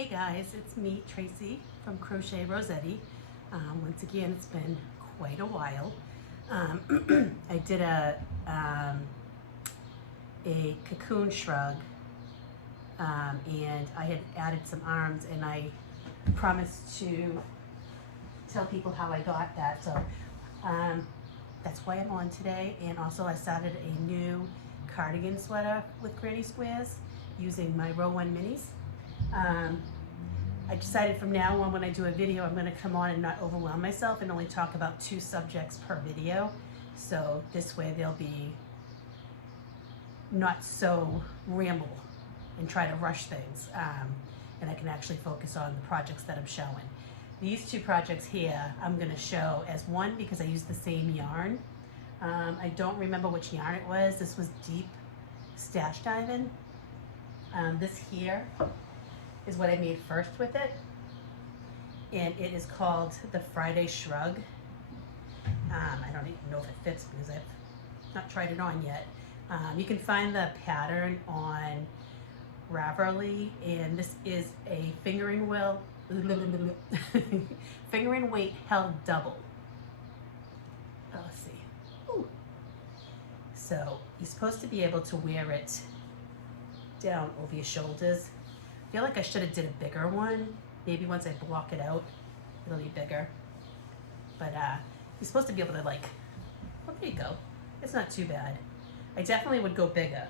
Hey guys, it's me, Tracy from Crochet Rossetti. Once again, it's been quite a while. I did a cocoon shrug, and I had added some arms, and I promised to tell people how I got that. So that's why I'm on today. And also I started a new cardigan sweater with granny squares using my row 1 minis. I decided from now on when I do a video, I'm going to come on and not overwhelm myself and only talk about 2 subjects per video. So this way they'll be not so ramble and try to rush things. And I can actually focus on the projects that I'm showing. These 2 projects here I'm going to show as one because I used the same yarn. I don't remember which yarn it was. This was Deep Stash Diving. This here is what I made first with it, and it is called the Friday Shrug. I don't even know if it fits because I've not tried it on yet. You can find the pattern on Ravelry, and this is a fingering weight held double. Let's see. Ooh. So you're supposed to be able to wear it down over your shoulders. I feel like I should have did a bigger one. Maybe once I block it out, it'll be bigger. But you're supposed to be able to well, there you go. It's not too bad. I definitely would go bigger.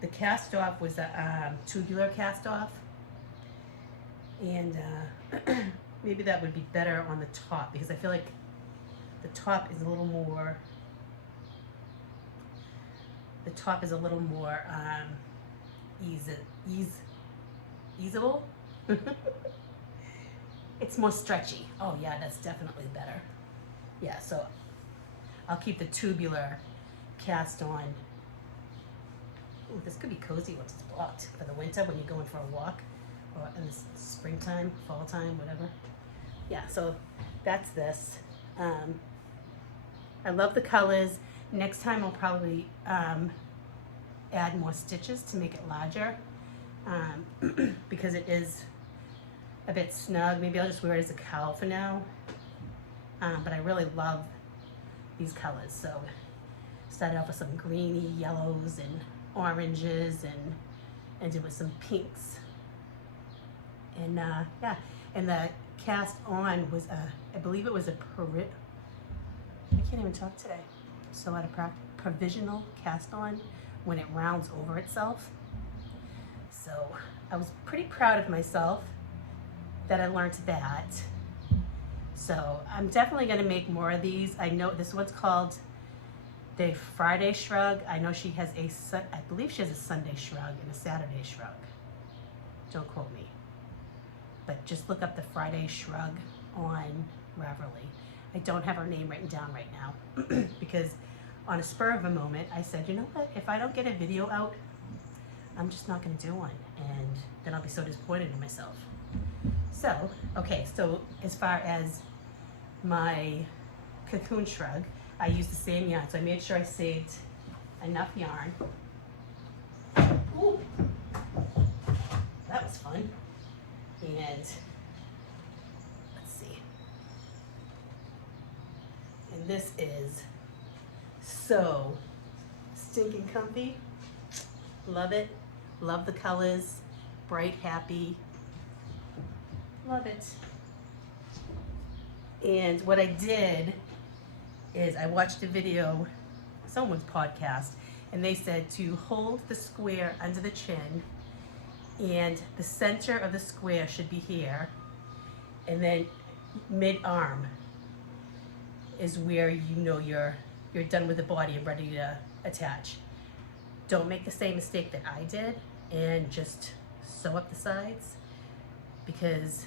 The cast off was a tubular cast off. And maybe that would be better on the top because I feel like the top is a little more, easable. It's more stretchy. Oh yeah, that's definitely better. Yeah, so I'll keep the tubular cast on. Ooh, this could be cozy once it's blocked for the winter when you're going for a walk, or in the springtime, fall time, whatever. Yeah, so that's this. I love the colors. Next time I'll probably add more stitches to make it larger. Because it is a bit snug. Maybe I'll just wear it as a cowl for now. But I really love these colors. So started off with some greeny yellows and oranges and ended with some pinks. And yeah, and the cast on was I believe it was I can't even talk today. So out of provisional cast on when it rounds over itself. So I was pretty proud of myself that I learned that. So I'm definitely going to make more of these. I know this one's called the Friday Shrug. I know she has I believe she has a Sunday Shrug and a Saturday Shrug. Don't quote me. But just look up the Friday Shrug on Ravelry. I don't have her name written down right now because on a spur of a moment, I said, you know what, if I don't get a video out, I'm just not going to do one, and then I'll be so disappointed in myself. So, okay, so as far as my cocoon shrug, I used the same yarn, so I made sure I saved enough yarn. Ooh, that was fun. And let's see. And this is so stinking comfy. Love it. Love the colors. Bright, happy. Love it. And what I did is I watched a video, someone's podcast, and they said to hold the square under the chin, and the center of the square should be here, and then mid-arm is where you know you're done with the body and ready to attach. Don't make the same mistake that I did and just sew up the sides, because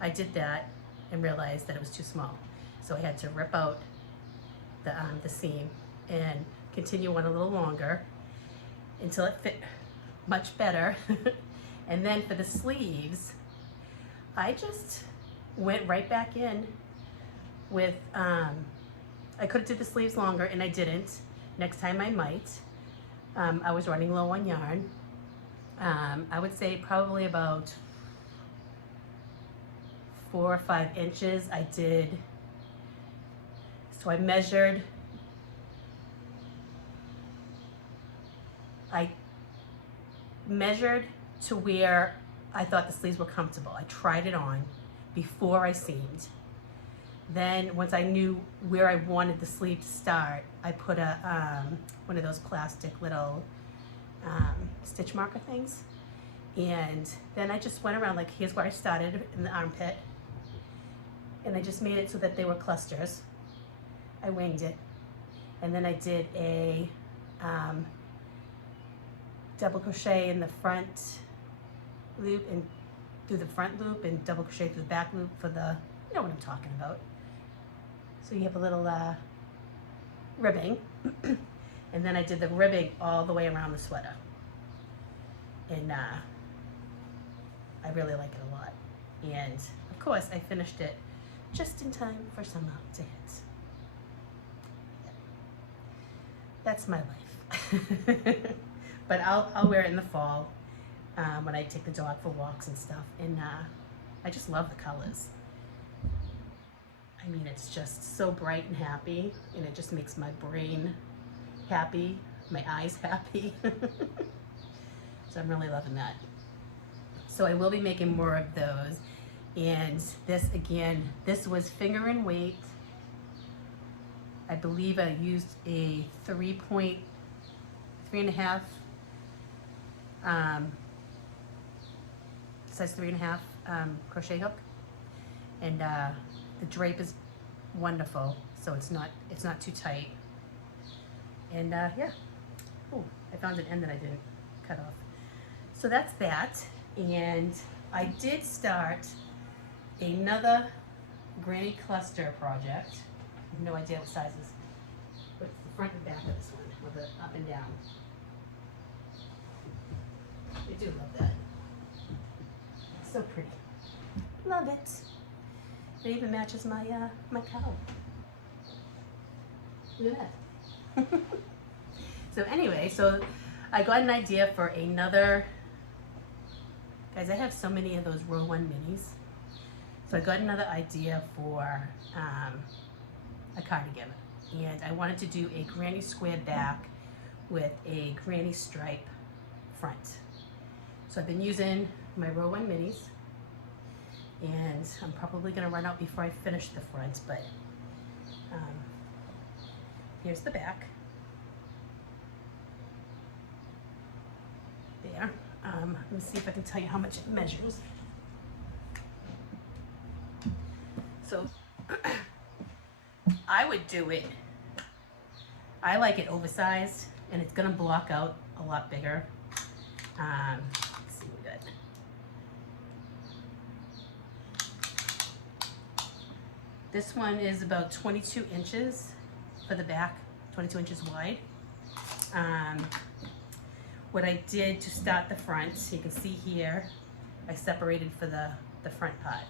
I did that and realized that it was too small. So I had to rip out the seam and continue on a little longer until it fit much better. And then for the sleeves, I just went right back in with, I could have did the sleeves longer and I didn't. Next time I might. I was running low on yarn, I would say probably about 4 or 5 inches. I did, so I measured, to where I thought the sleeves were comfortable. I tried it on before I seamed. Then once I knew where I wanted the sleeve to start, I put a one of those plastic little stitch marker things, and then I just went around, like, here's where I started in the armpit, and I just made it so that they were clusters. I winged it, and then I did a double crochet in the front loop and through the front loop, and double crochet through the back loop for the, you know what I'm talking about. So you have a little ribbing, and then I did the ribbing all the way around the sweater, and I really like it a lot. And of course I finished it just in time for summer to hit. That's my life. But I'll wear it in the fall when I take the dog for walks and stuff, and I just love the colors. I mean, it's just so bright and happy, and it just makes my brain happy, my eyes happy. So I'm really loving that. So I will be making more of those. And this, again, this was finger and weight. I believe I used a 3.5 size 3.5 crochet hook, and the drape is wonderful, so it's not too tight. And yeah, oh, I found an end that I didn't cut off. So that's that. And I did start another granny cluster project. I have no idea what sizes, but it's the front and back of this one, with the up and down. I do love that. It's so pretty. Love it. It even matches my my cowl. Look at that. So anyway, so I got an idea for another. Guys, I have so many of those row 1 minis. So I got another idea for a cardigan, and I wanted to do a granny square back with a granny stripe front. So I've been using my row 1 minis, and I'm probably going to run out before I finish the front, but here's the back. There. Let me see if I can tell you how much it measures. So I would do it, I like it oversized, and it's going to block out a lot bigger. Let's see what we got. This one is about 22 inches for the back, 22 inches wide. What I did to start the front, so you can see here, I separated for the front part.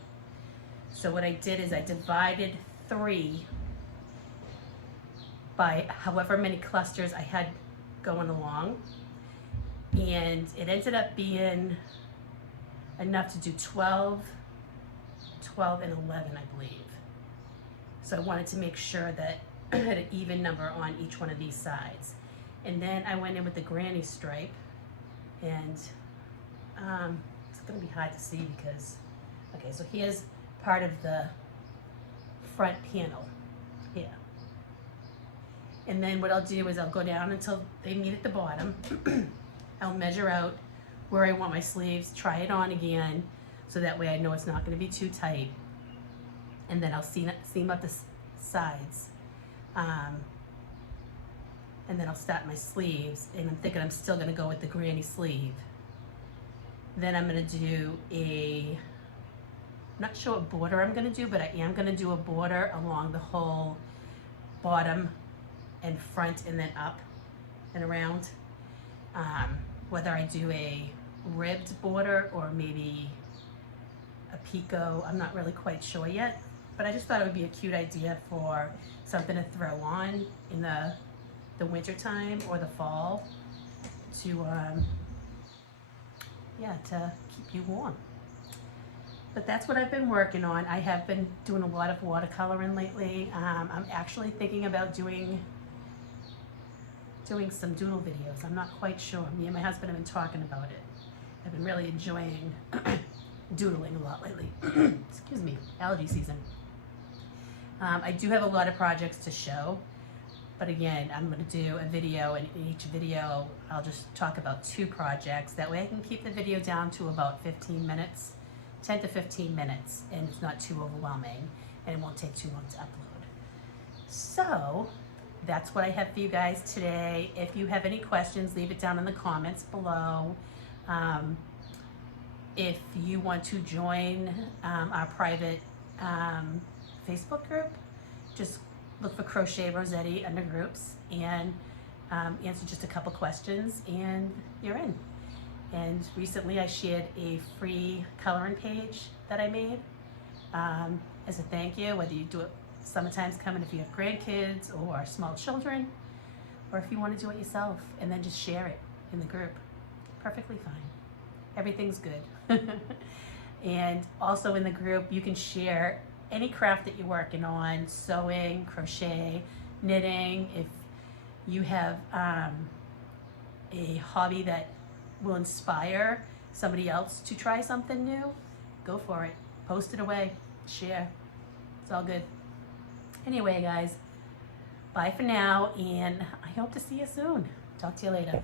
So what I did is I divided 3 by however many clusters I had going along, and it ended up being enough to do 12 and 11, I believe. So I wanted to make sure that I had an even number on each one of these sides. And then I went in with the granny stripe, and it's gonna be hard to see because, okay, so here's part of the front panel here. And then what I'll do is I'll go down until they meet at the bottom. I'll measure out where I want my sleeves, try it on again, so that way I know it's not gonna be too tight. And then I'll seam up the sides. And then I'll start my sleeves, and I'm thinking I'm still gonna go with the granny sleeve. Then I'm gonna do I'm not sure what border I'm gonna do, but I am gonna do a border along the whole bottom and front, and then up and around. Whether I do a ribbed border or maybe a picot, I'm not really quite sure yet, but I just thought it would be a cute idea for something to throw on in the winter time or the fall to yeah, to keep you warm. But that's what I've been working on. I have been doing a lot of watercoloring lately. I'm actually thinking about doing some doodle videos. I'm not quite sure. Me and my husband have been talking about it. I've been really enjoying doodling a lot lately. Excuse me, allergy season. I do have a lot of projects to show, but again, I'm going to do a video, and in each video I'll just talk about 2 projects. That way I can keep the video down to about 15 minutes, 10 to 15 minutes, and it's not too overwhelming, and it won't take too long to upload. So that's what I have for you guys today. If you have any questions, leave it down in the comments below. If you want to join our private Facebook group, just look for Crochet Rossetti under groups and answer just a couple questions and you're in. And recently I shared a free coloring page that I made as a thank you, whether you do it summertime's coming if you have grandkids or small children, or if you want to do it yourself and then just share it in the group. Perfectly fine. Everything's good. And also in the group you can share any craft that you're working on, sewing, crochet, knitting. If you have a hobby that will inspire somebody else to try something new, go for it. Post it away, share. It's all good. Anyway, guys, bye for now, and I hope to see you soon. Talk to you later.